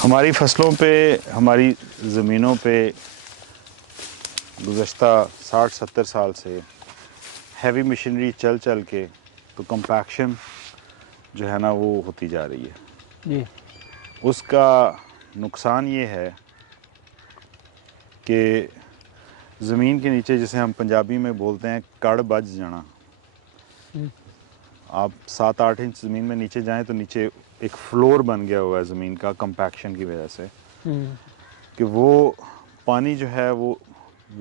हमारी फसलों पे, हमारी ज़मीनों पे गुज़श्ता 60-70 साल से हैवी मशीनरी चल चल के तो कंपैक्शन जो है ना वो होती जा रही है। जी। उसका नुकसान ये है कि ज़मीन के नीचे, जिसे हम पंजाबी में बोलते हैं कड़ बज जाना, आप 7-8 इंच ज़मीन में नीचे जाएं तो नीचे एक फ्लोर बन गया हुआ है ज़मीन का कंपैक्शन की वजह से, कि वो पानी जो है वो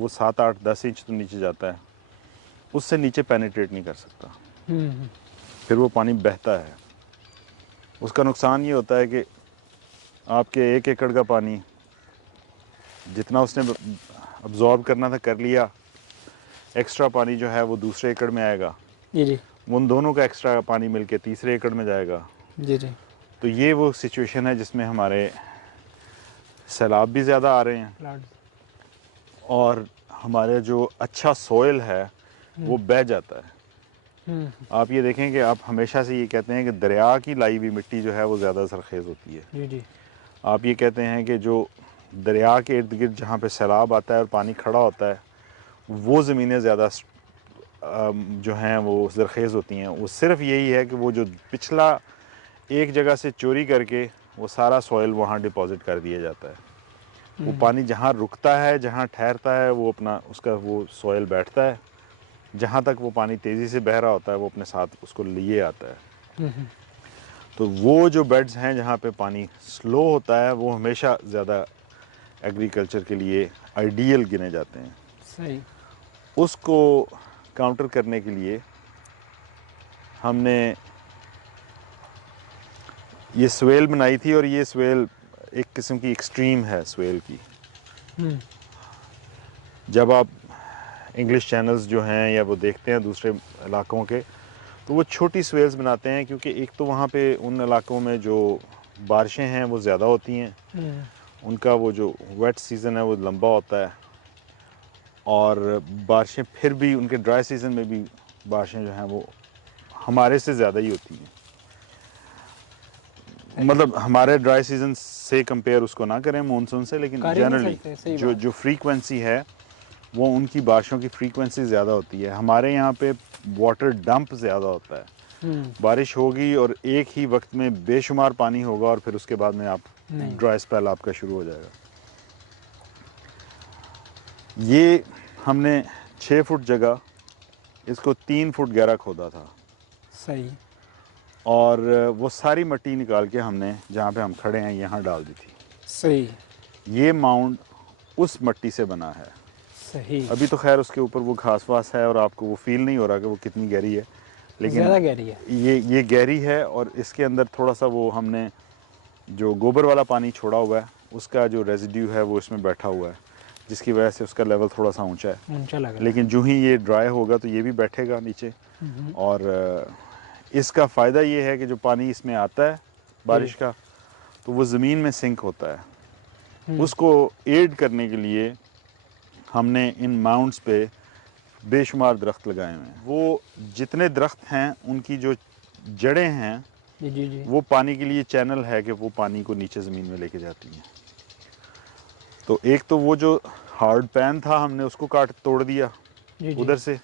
7-8-10 इंच तो नीचे जाता है, उससे नीचे पेनिट्रेट नहीं कर सकता, फिर वो पानी बहता है। उसका नुकसान ये होता है कि आपके 1 एकड़ का पानी जितना उसने अब्जॉर्ब करना था कर लिया, एक्स्ट्रा पानी जो है वो दूसरे एकड़ में आएगा, जी जी उन दोनों का एक्स्ट्रा पानी मिलके तीसरे एकड़ में जाएगा। जी जी। तो ये वो सिचुएशन है जिसमें हमारे सैलाब भी ज़्यादा आ रहे हैं और हमारे जो अच्छा सोइल है वो बह जाता है। आप ये देखें कि आप हमेशा से ये कहते हैं कि दरिया की लाई हुई मिट्टी जो है वो ज़्यादा सरखेज़ होती है। जी जी। आप ये कहते हैं कि जो दरिया के इर्द गिर्द जहाँ पे सैलाब आता है और पानी खड़ा होता है, वो ज़मीनें ज़्यादा जो हैं वो सरखेज़ होती हैं। वो सिर्फ यही है कि वो जो पिछला एक जगह से चोरी करके वो सारा सॉइल वहाँ डिपॉजिट कर दिया जाता है। वो पानी जहाँ रुकता है, जहाँ ठहरता है, वो अपना उसका वो सॉइल बैठता है। जहाँ तक वो पानी तेज़ी से बह रहा होता है वो अपने साथ उसको लिए आता है। तो वो जो बेड्स हैं जहाँ पे पानी स्लो होता है वो हमेशा ज़्यादा एग्रीकल्चर के लिए आइडियल गिने जाते हैं। सही। उसको काउंटर करने के लिए हमने ये स्वेल बनाई थी, और ये स्वेल एक किस्म की एक्सट्रीम है स्वेल की। जब आप इंग्लिश चैनल्स जो हैं या वो देखते हैं दूसरे इलाकों के, तो वो छोटी स्वेल्स बनाते हैं, क्योंकि एक तो वहाँ पे उन इलाकों में जो बारिशें हैं वो ज़्यादा होती हैं, उनका वो जो वेट सीज़न है वो लंबा होता है, और बारिशें फिर भी उनके ड्राई सीज़न में भी बारिशें जो हैं वो हमारे से ज़्यादा ही होती हैं। मतलब हमारे ड्राई सीज़न से कंपेयर उसको ना करें मानसून से, लेकिन कर ही नहीं जनरली सकते, सही जो बात। जो फ्रीक्वेंसी है वो उनकी बारिशों की फ्रीक्वेंसी ज़्यादा होती है। हमारे यहाँ पे वाटर डंप ज़्यादा होता है। बारिश होगी और एक ही वक्त में बेशुमार पानी होगा, और फिर उसके बाद में आप नहीं। ड्राई स्पेल आपका शुरू हो जाएगा। ये हमने 6 फुट जगह इसको 3 फुट गहरा खोदा था, सही। और वो सारी मिट्टी निकाल के हमने जहाँ पे हम खड़े हैं यहाँ डाल दी थी। सही। ये माउंड उस मिट्टी से बना है। सही। अभी तो खैर उसके ऊपर वो घास वास है और आपको वो फील नहीं हो रहा कि वो कितनी गहरी है, लेकिन ज़्यादा गहरी है। ये गहरी है, और इसके अंदर थोड़ा सा वो हमने जो गोबर वाला पानी छोड़ा हुआ है उसका जो रेजिड्यू है वो इसमें बैठा हुआ है, जिसकी वजह से उसका लेवल थोड़ा सा ऊंचा है। ऊंचा लग रहा लेकिन जो ही ये ड्राई होगा तो ये भी बैठेगा नीचे, और इसका फ़ायदा ये है कि जो पानी इसमें आता है बारिश का, तो वो ज़मीन में सिंक होता है। उसको एड करने के लिए हमने इन माउंट्स पे बेशुमार दरख्त लगाए हुए हैं। वो जितने दरख्त हैं उनकी जो जड़ें हैं जी जी जी। वो पानी के लिए चैनल है कि वो पानी को नीचे ज़मीन में लेके जाती हैं। तो एक तो वो जो हार्ड पैन था हमने उसको काट तोड़ दिया जी जी। उधर से।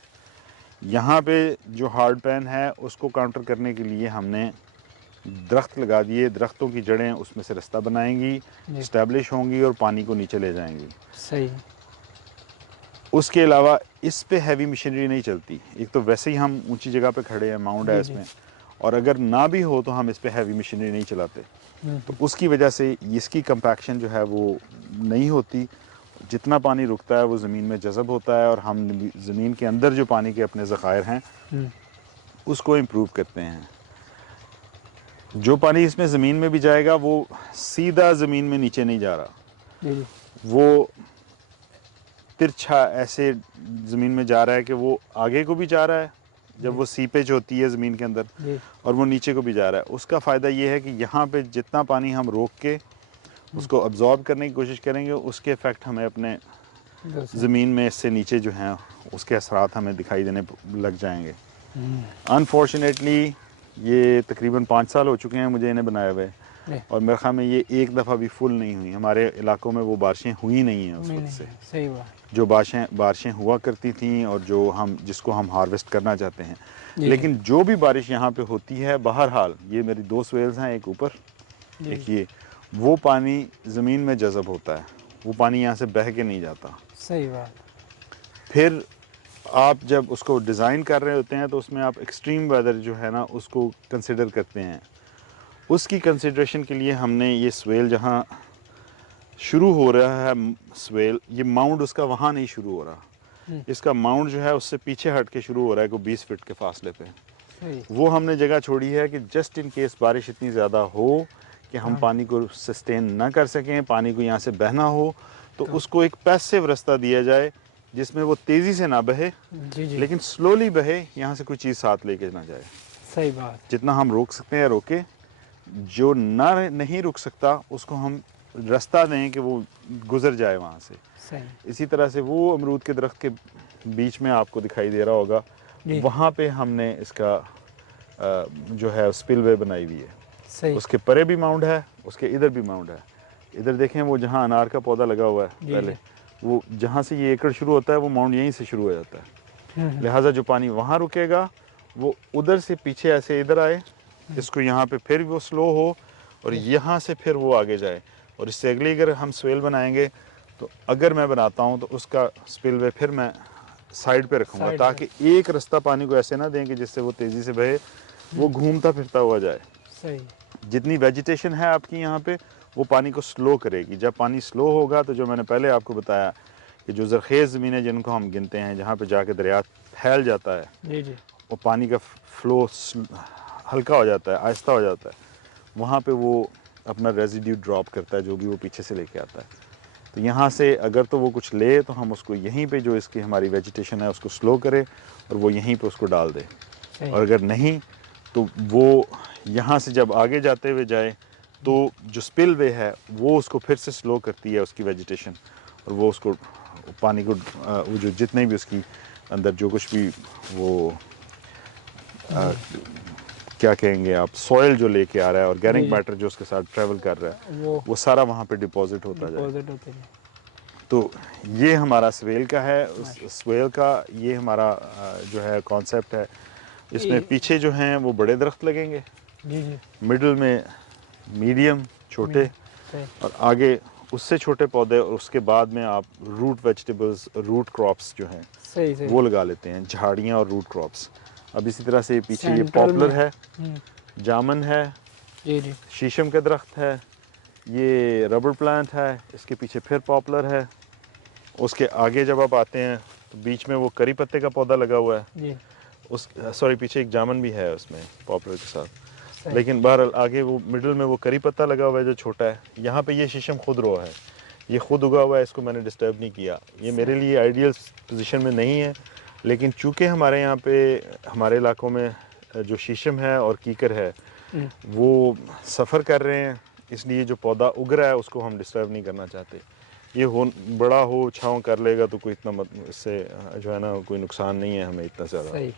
यहाँ पे जो हार्ड पैन है उसको काउंटर करने के लिए हमने दरख्त लगा दिए। दरख्तों की जड़ें उसमें से रास्ता बनाएंगी, इस्टेब्लिश होंगी और पानी को नीचे ले जाएंगी। सही। उसके अलावा इस पे हैवी मशीनरी नहीं चलती। एक तो वैसे ही हम ऊंची जगह पे खड़े हैं, माउंट है जी जी। इसमें, और अगर ना भी हो तो हम इस पे हैवी मशीनरी नहीं चलाते। तो उसकी वजह से इसकी कंपैक्शन जो है वो नहीं होती। जितना पानी रुकता है वो ज़मीन में जज़ब होता है, और हम ज़मीन के अंदर जो पानी के अपने ज़खायर हैं उसको इम्प्रूव करते हैं। जो पानी इसमें ज़मीन में भी जाएगा वो सीधा ज़मीन में नीचे नहीं जा रहा, जी जी। वो तिरछा ऐसे ज़मीन में जा रहा है कि वो आगे को भी जा रहा है जब वो सीपेज होती है ज़मीन के अंदर, जी। और वो नीचे को भी जा रहा है। उसका फ़ायदा ये है कि यहाँ पे जितना पानी हम रोक के उसको अब्जॉर्ब करने की कोशिश करेंगे, उसके इफ़ेक्ट हमें अपने ज़मीन में इससे नीचे जो हैं उसके असरात हमें दिखाई देने लग जाएंगे। अनफॉर्चुनेटली ये तकरीबन 5 साल हो चुके हैं मुझे इन्हें बनाए हुए, जी। और मेरे ख्याल में ये एक दफ़ा भी फुल नहीं हुई। हमारे इलाकों में वो बारिशें हुई नहीं हैं उस नहीं वक्त नहीं से। सही बात। जो बारिशें हुआ करती थी और जिसको हम हार्वेस्ट करना चाहते हैं, जी लेकिन जो भी बारिश यहाँ पे होती है, बहरहाल ये मेरी 2 स्वेल्स हैं, एक ऊपर जी एक ये, वो पानी ज़मीन में जज़ब होता है, वो पानी यहाँ से बह के नहीं जाता। सही बात। फिर आप जब उसको डिज़ाइन कर रहे होते हैं तो उसमें आप एक्सट्रीम वेदर जो है ना उसको कंसिडर करते हैं। उसकी कंसिडरेशन के लिए हमने ये स्वेल जहाँ शुरू हो रहा है, स्वेल ये माउंड उसका वहाँ नहीं शुरू हो रहा, इसका माउंड जो है उससे पीछे हट के शुरू हो रहा है, कोई 20 फीट के फासले पे। सही। वो हमने जगह छोड़ी है कि जस्ट इन केस बारिश इतनी ज़्यादा हो कि हम हाँ। पानी को सस्टेन ना कर सकें, पानी को यहाँ से बहना हो, तो तो उसको एक पैसिव रास्ता दिया जाए जिसमें वो तेज़ी से ना बहे, जी जी लेकिन स्लोली बहे, यहाँ से कोई चीज़ साथ लेके ना जाए। सही बात। जितना हम रोक सकते हैं रोके, जो ना नहीं रुक सकता उसको हम रास्ता दें कि वो गुजर जाए वहाँ से। सही। इसी तरह से वो अमरूद के दरख्त के बीच में आपको दिखाई दे रहा होगा, जी। वहाँ पे हमने इसका जो है स्पिलवे बनाई हुई है। सही। उसके परे भी माउंड है, उसके इधर भी माउंड है। इधर देखें वो जहाँ अनार का पौधा लगा हुआ है जी, पहले, जी। वो जहाँ से ये एकड़ शुरू होता है वो माउंड यहीं से शुरू हो जाता है। लिहाजा जो पानी वहाँ रुकेगा वो उधर से पीछे ऐसे इधर आए, इसको यहाँ पे फिर वो स्लो हो और यहाँ से फिर वो आगे जाए। और इससे अगली अगर हम स्वेल बनाएंगे तो अगर मैं बनाता हूँ तो उसका स्पिलवे फिर मैं साइड पे रखूँगा, साइड ताकि एक रास्ता पानी को ऐसे ना दें कि जिससे वो तेज़ी से बहे, वो घूमता फिरता हुआ जाए। सही। जितनी वेजिटेशन है आपकी यहाँ पे वो पानी को स्लो करेगी। जब पानी स्लो होगा तो जो मैंने पहले आपको बताया कि जो ज़रख़ेज़ ज़मीनें जिनको हम गिनते हैं, जहाँ पे जाके दरिया फैल जाता है, जी जी वो पानी का फ्लो हल्का हो जाता है, आहिस्ता हो जाता है, वहाँ पे वो अपना रेजिड्यू ड्रॉप करता है जो भी वो पीछे से लेके आता है। तो यहाँ से अगर तो वो कुछ ले तो हम उसको यहीं पे जो इसकी हमारी वेजिटेशन है उसको स्लो करें और वो यहीं पे उसको डाल दे। सही। और अगर नहीं तो वो यहाँ से जब आगे जाते हुए जाए तो जो स्पिल वे है वो उसको फिर से स्लो करती है उसकी वेजिटेशन, और वो उसको पानी को वो जो जितने भी उसकी अंदर जो कुछ भी वो क्या कहेंगे आप, सॉइल जो लेके आ रहा है, ऑर्गेनिक मैटर जो उसके साथ ट्रैवल कर रहा है, वो सारा वहाँ पे डिपॉजिट होता जाए। डिपॉजिट होते हैं। तो ये हमारा स्वेल का है। उस स्वेल का ये हमारा जो है कॉन्सेप्ट है। इसमें पीछे जो हैं वो बड़े दरख्त लगेंगे, जी जी मिडल में मीडियम छोटे, सही। और आगे उससे छोटे पौधे, और उसके बाद में आप रूट वेजिटेबल्स, रूट क्रॉप्स जो हैं सही सही। वो लगा लेते हैं, झाड़ियाँ और रूट क्रॉप्स। अब इसी तरह से पीछे ये सेंट्रल पॉपुलर में। है, जामन है, जी जी शीशम का दरख्त है, ये रबर प्लांट है, इसके पीछे फिर पॉपुलर है। उसके आगे जब आप आते हैं तो बीच में वो करी पत्ते का पौधा लगा हुआ है, जी उस सॉरी पीछे एक जामन भी है उसमें पॉपुलर के साथ, सही। लेकिन बहरहाल आगे वो मिडिल में वो करी पत्ता लगा हुआ है जो छोटा है। यहाँ पे ये शीशम खुद रो है, ये खुद उगा हुआ है, इसको मैंने डिस्टर्ब नहीं किया। ये मेरे लिए आइडियल पोजीशन में नहीं है, लेकिन चूँकि हमारे यहाँ पे हमारे इलाकों में जो शीशम है और कीकर है वो सफ़र कर रहे हैं, इसलिए जो पौधा उग रहा है उसको हम डिस्टर्ब नहीं करना चाहते। ये हो बड़ा हो छाँव कर लेगा तो कोई इतना इससे जो है ना कोई नुकसान नहीं है हमें इतना ज़्यादा। सही।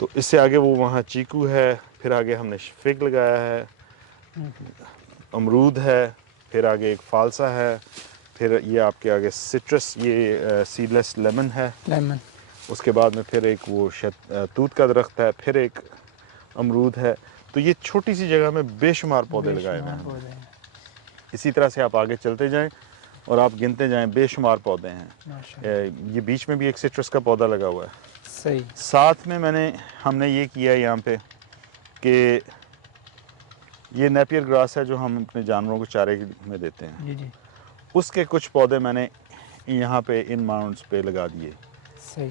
तो इससे आगे वो वहाँ चीकू है, फिर आगे हमने फिग लगाया है, अमरूद है, फिर आगे एक फालसा है, फिर ये आपके आगे सिट्रस, ये सीडलेस लेमन है, लेमन। उसके बाद में फिर एक वो तूत का दरख्त है, फिर एक अमरूद है। तो ये छोटी सी जगह में बेशुमार पौधे लगाए हुए हैं। इसी तरह से आप आगे चलते जाएं और आप गिनते जाएं, बेशुमार पौधे हैं। ये बीच में भी एक सिट्रस का पौधा लगा हुआ है। सही। साथ में हमने ये किया है यहाँ पे कि ये नेपियर ग्रास है जो हम अपने जानवरों को चारे में देते हैं, जी जी उसके कुछ पौधे मैंने यहाँ पे इन माउंट्स पे लगा दिए। सही।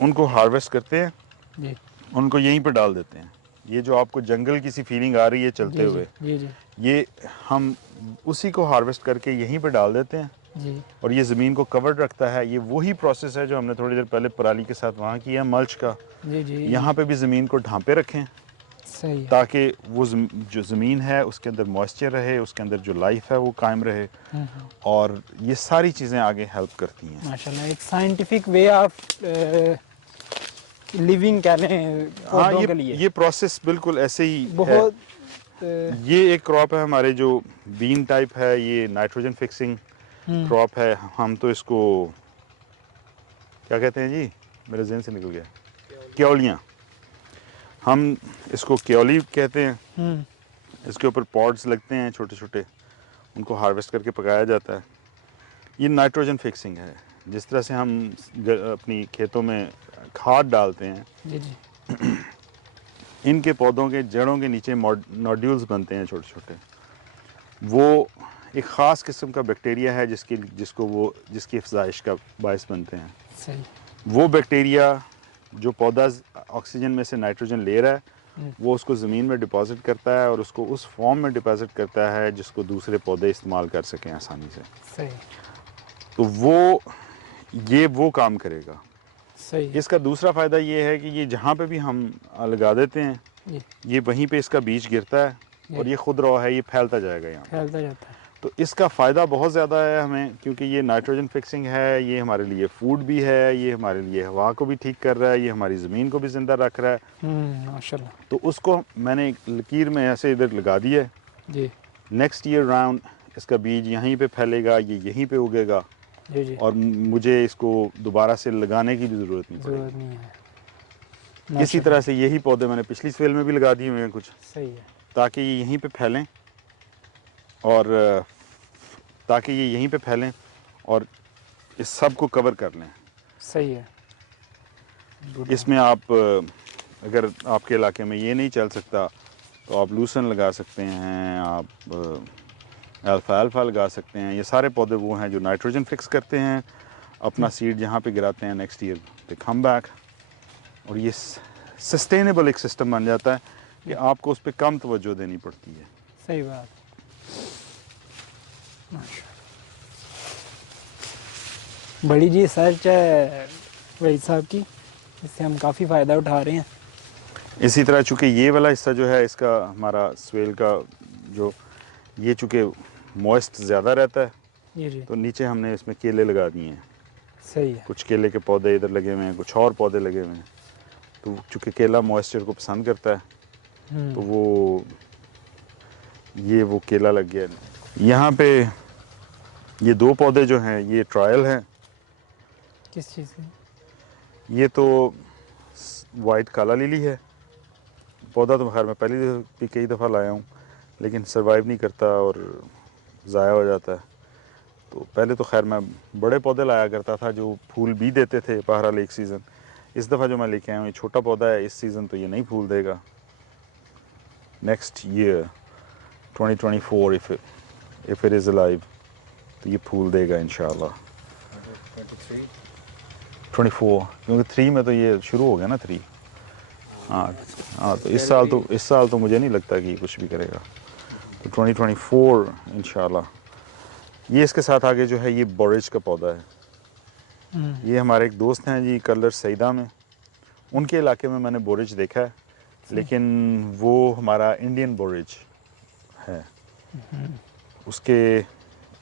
उनको हार्वेस्ट करते हैं, जी उनको यहीं पे डाल देते हैं। ये जो आपको जंगल की सी फीलिंग आ रही है चलते हुए, जी जी ये हम उसी को हार्वेस्ट करके यहीं पे डाल देते हैं, जी और ये ज़मीन को कवर्ड रखता है। ये वही प्रोसेस है जो हमने थोड़ी देर पहले पराली के साथ वहाँ किया, मल्च का। जी जी यहाँ पे भी ज़मीन को ढांपे रखें सही है। ताकि वो जो ज़मीन है उसके अंदर मॉइस्चर रहे, उसके अंदर जो लाइफ है वो कायम रहे, और ये सारी चीज़ें आगे हेल्प करती हैं। माशाल्लाह, एक साइंटिफिक वे ऑफ लिविंग कह रहे हैं हाँ, पौधों के लिए। ये प्रोसेस बिल्कुल ऐसे ही है। बहुत ये एक क्रॉप है हमारे जो बीन टाइप है, ये नाइट्रोजन फिक्सिंग क्रॉप है। हम तो इसको क्या कहते हैं जी, मेरे जहन से निकल गया, क्योलियाँ। हम इसको क्योली कहते हैं। इसके ऊपर पॉड्स लगते हैं छोटे छोटे, उनको हार्वेस्ट करके पकाया जाता है। ये नाइट्रोजन फिक्सिंग है। जिस तरह से हम अपनी खेतों में खाद डालते हैं, जी जी, इनके पौधों के जड़ों के नीचे नोड्यूल्स बनते हैं छोटे छोटे। वो एक ख़ास किस्म का बैक्टीरिया है जिसकी अफजाइश का बायस बनते हैं। सही। वो बैक्टीरिया जो पौधा ऑक्सीजन में से नाइट्रोजन ले रहा है, वो उसको ज़मीन में डिपॉज़िट करता है और उसको उस फॉर्म में डिपॉज़िट करता है जिसको दूसरे पौधे इस्तेमाल कर सकें आसानी से। सही। तो वो काम करेगा। सही। इसका दूसरा फ़ायदा ये है कि ये जहाँ पे भी हम लगा देते हैं, ये वहीं पे इसका बीज गिरता है और ये खुद रॉ है, ये फैलता जाएगा, यहाँ फैलता जाता है। तो इसका फ़ायदा बहुत ज़्यादा है हमें, क्योंकि ये नाइट्रोजन फिक्सिंग है, ये हमारे लिए फूड भी है, ये हमारे लिए हवा को भी ठीक कर रहा है, ये हमारी ज़मीन को भी ज़िंदा रख रहा है। माशाल्लाह। तो उसको मैंने एक लकीर में ऐसे इधर लगा दिया है जी। नेक्स्ट ईयर राउंड इसका बीज यहीं पे फैलेगा, ये यहीं पे उगेगा। जी जी। और मुझे इसको दोबारा से लगाने की भी ज़रूरत नहीं पड़ेगी। इसी तरह से यही पौधे मैंने पिछली स्वेल में भी लगा दिए हुए हैं कुछ। सही है। ताकि ये यहीं पे फैलें और इस सब को कवर कर लें। सही है। इसमें आप अगर आपके इलाके में ये नहीं चल सकता तो आप लूसन लगा सकते हैं, आप अल्फा लगा सकते हैं। ये सारे पौधे वो हैं जो नाइट्रोजन फिक्स करते हैं, अपना सीड जहाँ पे गिराते हैं नेक्स्ट ईयर दे कम बैक, और ये सस्टेनेबल एक सिस्टम बन जाता है कि आपको उस पर कम तवज्जो देनी पड़ती है। सही बात। बड़ी जी सर्च है वही साहब की, इससे हम काफ़ी फ़ायदा उठा रहे हैं। इसी तरह चूँकि ये वाला हिस्सा जो है इसका हमारा स्वेल का जो ये चूँकि मॉइस्ट ज़्यादा रहता है, जी। तो नीचे हमने इसमें केले लगा दिए हैं। सही है। कुछ केले के पौधे इधर लगे हुए हैं, कुछ और पौधे लगे हुए हैं। तो चूँकि केला मॉइस्चर को पसंद करता है, तो वो केला लग गया। यहाँ पे ये दो पौधे जो हैं ये ट्रायल हैं। किस चीज़ की? ये तो वाइट काला लिली है। पौधा तो खैर मैं पहले भी कई दफ़ा लाया हूँ, लेकिन सरवाइव नहीं करता और ज़ाया हो जाता है। तो पहले तो खैर मैं बड़े पौधे लाया करता था जो फूल भी देते थे बहरहाल एक सीज़न। इस दफ़ा जो मैं लेके आया हूँ ये छोटा पौधा है, इस सीज़न तो ये नहीं फूल देगा। Next year 2024 if it is alive तो ये फूल देगा इंशाल्लाह। 24 क्योंकि 3 में तो ये शुरू हो गया ना 3। हाँ तो इस साल तो मुझे नहीं लगता कि कुछ भी करेगा। तो 2024 इंशाल्लाह। ये इसके साथ आगे जो है ये बोरेज का पौधा है। ये हमारे एक दोस्त हैं जी कलर सईदा में, उनके इलाके में मैंने बोरेज देखा है, लेकिन वो हमारा इंडियन बोरेज है।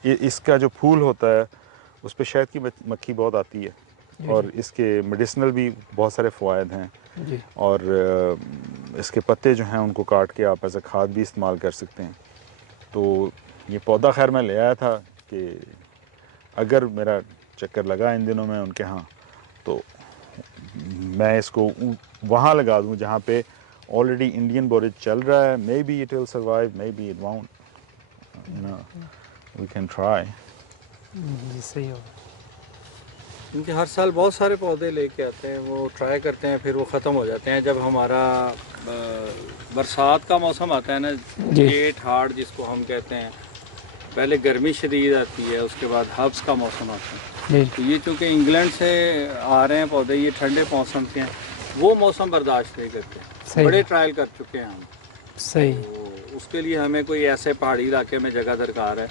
इसका जो फूल होता है उस पर शहद की मक्खी बहुत आती है, और इसके मेडिसिनल भी बहुत सारे फ़वाइद हैं जी। और इसके पत्ते जो हैं उनको काट के आप ऐसा खाद भी इस्तेमाल कर सकते हैं। तो ये पौधा खैर मैं ले आया था कि अगर मेरा चक्कर लगा इन दिनों में उनके यहाँ तो मैं इसको वहाँ लगा दूँ जहाँ पे ऑलरेडी इंडियन बोरेज चल रहा है। Maybe it will survive, maybe it won't, we can try. जी सही होगा। इनके हर साल बहुत सारे पौधे लेके आते हैं, वो ट्राई करते हैं, फिर वो ख़त्म हो जाते हैं। जब हमारा बरसात का मौसम आता है ना, जेठ हाड़ जिसको हम कहते हैं, पहले गर्मी शदीद आती है, उसके बाद हब्स का मौसम आता है। तो ये चूँकि इंग्लैंड से आ रहे हैं पौधे, ये ठंडे मौसम के हैं, वो मौसम बर्दाश्त नहीं करते। बड़े ट्रायल कर चुके हैं हम। सही। तो उसके लिए हमें कोई ऐसे पहाड़ी इलाके में जगह दरकार है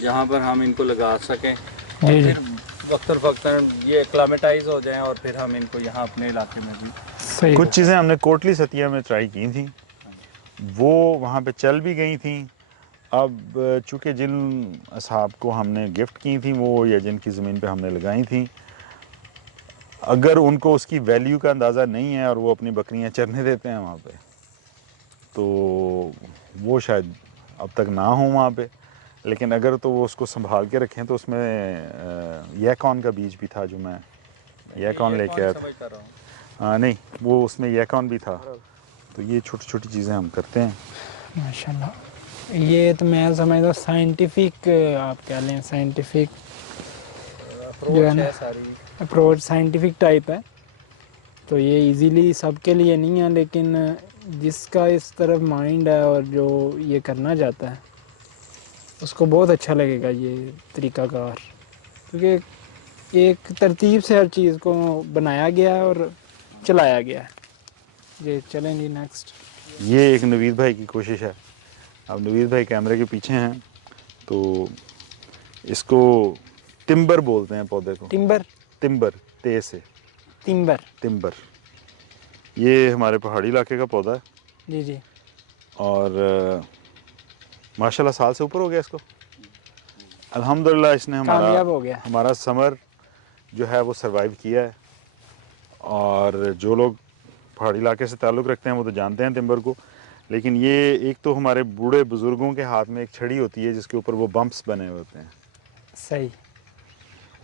जहाँ पर हम इनको लगा सकें, और फिर वक्तन ये एक्लामेटाइज हो जाएं, और फिर हम इनको यहाँ अपने इलाके में भी। कुछ चीज़ें हमने कोटली सतिया में ट्राई की थी, वो वहाँ पे चल भी गई थी। अब चूँकि जिन असहाब को हमने गिफ्ट की थी वो, या जिनकी ज़मीन पे हमने लगाई थी, अगर उनको उसकी वैल्यू का अंदाज़ा नहीं है और वो अपनी बकरियां चरने देते हैं वहाँ पे, तो वो शायद अब तक ना हो वहाँ पे, लेकिन अगर तो वो उसको संभाल के रखें तो उसमें यैकॉन का बीज भी था जो मैं यैकॉन लेके आया था। हाँ नहीं, वो उसमें यैकॉन भी था। तो ये छोटी छोटी चीज़ें हम करते हैं। माशाल्लाह। ये तो मैं समझता हूँ साइंटिफिक, आप कह लें साइंटिफिक जो है ना, अप्रोच साइंटिफिक टाइप है। तो ये इजीली सबके लिए नहीं है, लेकिन जिसका इस तरफ माइंड है और जो ये करना चाहता है उसको बहुत अच्छा लगेगा ये तरीक़ाकार, क्योंकि एक तरतीब से हर चीज़ को बनाया गया है और चलाया गया है। ये चलेंगे नेक्स्ट। ये एक नवीद भाई की कोशिश है। अब नवीद भाई कैमरे के पीछे हैं, तो इसको टिम्बर बोलते हैं पौधे को। टिम्बर, टिम्बर, ते से टिम्बर। टिम्बर। ये हमारे पहाड़ी इलाके का पौधा है जी जी। और माशाल्लाह साल से ऊपर हो गया इसको। अल्हम्दुलिल्लाह इसने कामयाब हो गया। हमारा समर जो है वो सरवाइव किया है। और जो लोग पहाड़ी इलाके से ताल्लुक़ रखते हैं वो तो जानते हैं टिम्बर को। लेकिन ये एक तो हमारे बूढ़े बुज़ुर्गों के हाथ में एक छड़ी होती है जिसके ऊपर वो बम्प्स बने हुए होते हैं। सही।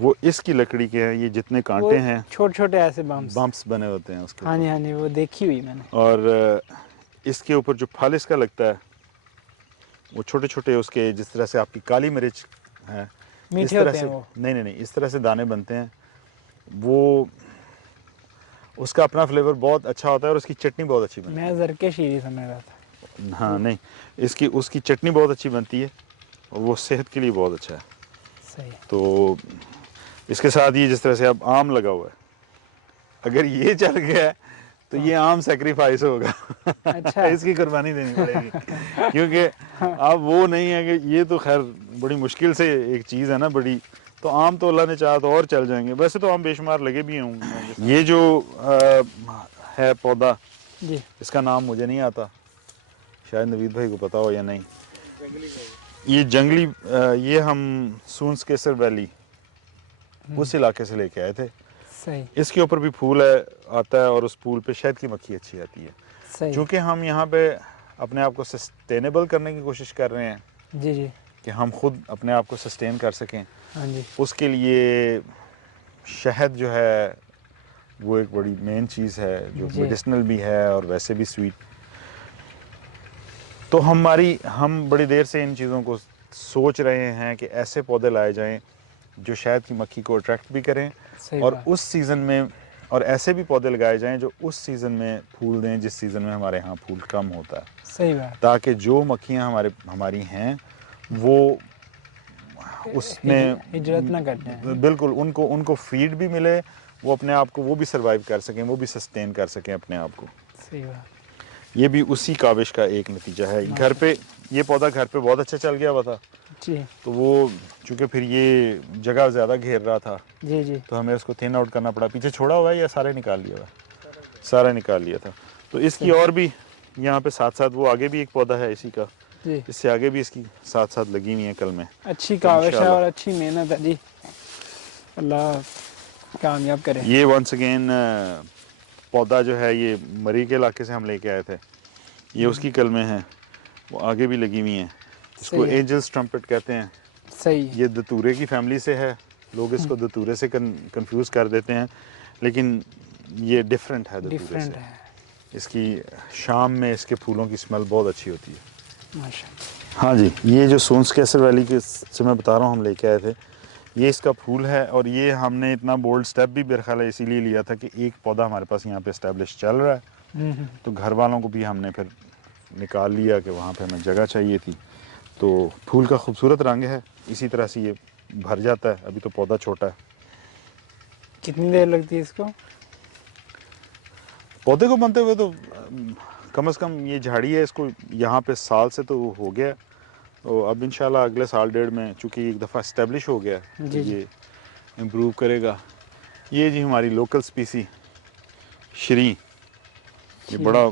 वो इसकी लकड़ी के हैं। ये जितने कांटे हैं छोटे छोटे ऐसे बम्प्स बने होते हैं उसके हाँ जी ऊपर। हाँ जी, वो देखी हुई मैंने। और इसके ऊपर जो फल इसका लगता है वो छोटे छोटे उसके, जिस तरह से आपकी काली मिर्च है इस मीठे तरह होते से हैं वो। नहीं, इस तरह से दाने बनते हैं। वो उसका अपना फ्लेवर बहुत अच्छा होता है और उसकी चटनी बहुत अच्छी बनती है। मैं जरके शीरी समझ रहा था। हाँ नहीं, उसकी चटनी बहुत अच्छी बनती है और वो सेहत के लिए बहुत अच्छा है। सही। तो इसके साथ ये जिस तरह से अब आम लगा हुआ है, अगर ये चल गया है तो ये आम सेक्रीफाइस होगा। अच्छा। इसकी कुर्बानी देनी पड़ेगी क्योंकि अब वो नहीं है कि ये तो खैर बड़ी मुश्किल से एक चीज़ है ना बड़ी। तो आम तो अल्लाह ने चाहा तो और चल जाएंगे। वैसे तो आम बेशुमार लगे भी होंगे। ये जो है पौधा, जी। इसका नाम मुझे नहीं आता, शायद नवीद भाई को पता हो या नहीं। ये जंगली ये हम सूंस केसर वैली उस इलाके से लेके आए थे। सही। इसके ऊपर भी फूल आता है और उस फूल पे शहद की मक्खी अच्छी आती है। सही। चूँकि हम यहाँ पे अपने आप को सस्टेनेबल करने की कोशिश कर रहे हैं जी जी। कि हम खुद अपने आप को सस्टेन कर सकें, हाँ जी। उसके लिए शहद जो है वो एक बड़ी मेन चीज़ है जो मेडिसिनल भी है और वैसे भी स्वीट। तो हम बड़ी देर से इन चीज़ों को सोच रहे हैं कि ऐसे पौधे लाए जाएं जो शहद की मक्खी को अट्रैक्ट भी करें और उस सीज़न में, और ऐसे भी पौधे लगाए जाएं जो उस सीज़न में फूल दें जिस सीज़न में हमारे यहाँ फूल कम होता है। सही बात। ताकि जो मक्खियाँ हमारी हैं वो उसमें हिजरत ना करते हैं। बिल्कुल उनको फीड भी मिले, वो अपने आप को वो भी सर्वाइव कर सकें, वो भी सस्टेन कर सकें अपने आप को। सही बात। ये भी उसी काविश का एक नतीजा है। घर पे ये पौधा घर पे बहुत अच्छा चल गया हुआ था जी। तो वो चूँकि फिर ये जगह ज़्यादा घेर रहा था जी जी, तो हमें उसको थिन आउट करना पड़ा। पीछे छोड़ा हुआ है या सारे निकाल लिया हुआ है? सारा निकाल लिया था। तो इसकी और भी यहाँ पे साथ साथ वो आगे भी एक पौधा है इसी का, इससे आगे भी इसकी साथ साथ लगी हुई है कलमें। अच्छी काविश है और अच्छी मेहनत है जी, अल्लाह कामयाब करे। ये वंस अगेन पौधा जो है ये मरी के इलाके से हम लेके आए थे। ये उसकी कलमें हैं, वो आगे भी लगी हुई हैं। इसको एंजल्स ट्रम्पेट कहते हैं। सही। ये दतूरे की फैमिली से है। लोग इसको दतूरे से कंफ्यूज कर देते हैं, लेकिन ये डिफरेंट है दतूरे से। इसकी शाम में इसके फूलों की स्मेल बहुत अच्छी होती है। माशाअल्लाह। हाँ जी, ये जो सूंस केसर वैली के से मैं बता रहा हूँ हम लेके आए थे, ये इसका फूल है। और ये हमने इतना बोल्ड स्टेप भी मेरे ख्याल है इसीलिए लिया था कि एक पौधा हमारे पास यहाँ पे इस्टेब्लिश चल रहा है, तो घर वालों को भी हमने फिर निकाल लिया कि वहाँ पे हमें जगह चाहिए थी। तो फूल का खूबसूरत रंग है, इसी तरह से ये भर जाता है। अभी तो पौधा छोटा है। कितनी देर लगती है इसको पौधे को बनते हुए? तो कम से कम ये झाड़ी है, इसको यहाँ पे साल से तो हो गया। तो अब इंशाल्लाह अगले साल डेढ़ में, चूँकि एक दफ़ा इस्टेब्लिश हो गया है तो ये इम्प्रूव करेगा। ये जी हमारी लोकल स्पीसी श्री, ये बड़ा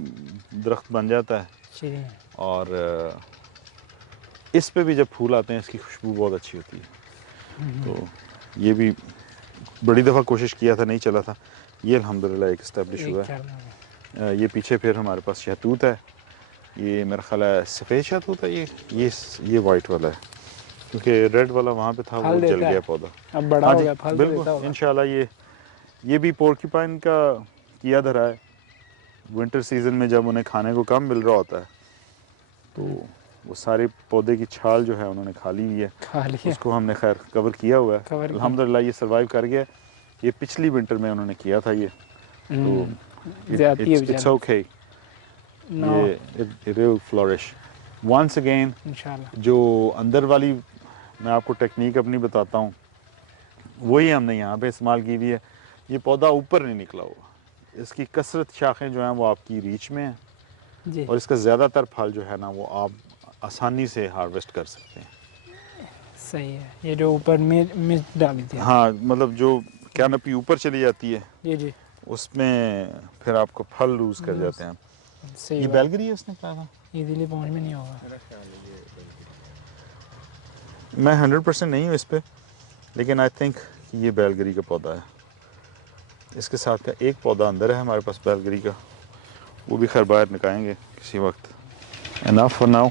दरख्त बन जाता है और इस पे भी जब फूल आते हैं इसकी खुशबू बहुत अच्छी होती है। तो ये भी बड़ी दफ़ा कोशिश किया था, नहीं चला था। ये अल्हम्दुलिल्लाह एक इस्टेब्लिश हुआ है। ये पीछे फिर हमारे पास शहतूत है, ये मेरा ख्याल है सफ़ेद शहद होता है ये वाइट वाला है, क्योंकि रेड वाला वहाँ पे था, वो जल गया पौधा। अब बड़ा हाँ हो जी, गया, फल तो देता बिल्कुल होगा। इंशाल्लाह। ये भी पोर्क्यूपाइन का किया धरा है। विंटर सीजन में जब उन्हें खाने को कम मिल रहा होता है तो वो सारे पौधे की छाल जो है उन्होंने खा ली हुई है। खा लिया, उसको हमने खैर कवर किया हुआ है, कवर किया। अल्हम्दुलिल्लाह ये सर्वाइव कर गया। ये पिछली विंटर में उन्होंने किया था ये, तो इट्स ओके, ये it will flourish once again इंशाल्लाह। जो अंदर वाली मैं आपको टेक्निक अपनी बताता हूँ, वही हमने यहाँ पे इस्तेमाल की हुई है। ये पौधा ऊपर नहीं निकला हुआ, इसकी कसरत शाखें जो हैं वो आपकी रीच में हैं, जी, और इसका ज़्यादातर फल जो है ना वो आप आसानी से हार्वेस्ट कर सकते हैं। सही है। ये जो ऊपर मिर्च डाली थी, हाँ, मतलब जो कैनोपी ऊपर चली जाती है जी जी, उसमें फिर आपको फल लूज कर जाते हैं। सही ये बात। बैलगरी है उसने कहा था, इजीली पहुंच में नहीं होगा। मैं 100% नहीं हूँ इस पर, लेकिन आई थिंक ये बैलगरी का पौधा है। इसके साथ का एक पौधा अंदर है हमारे पास बैलगरी का, वो भी खैर बाहर निकालेंगे किसी वक्त। Enough for now.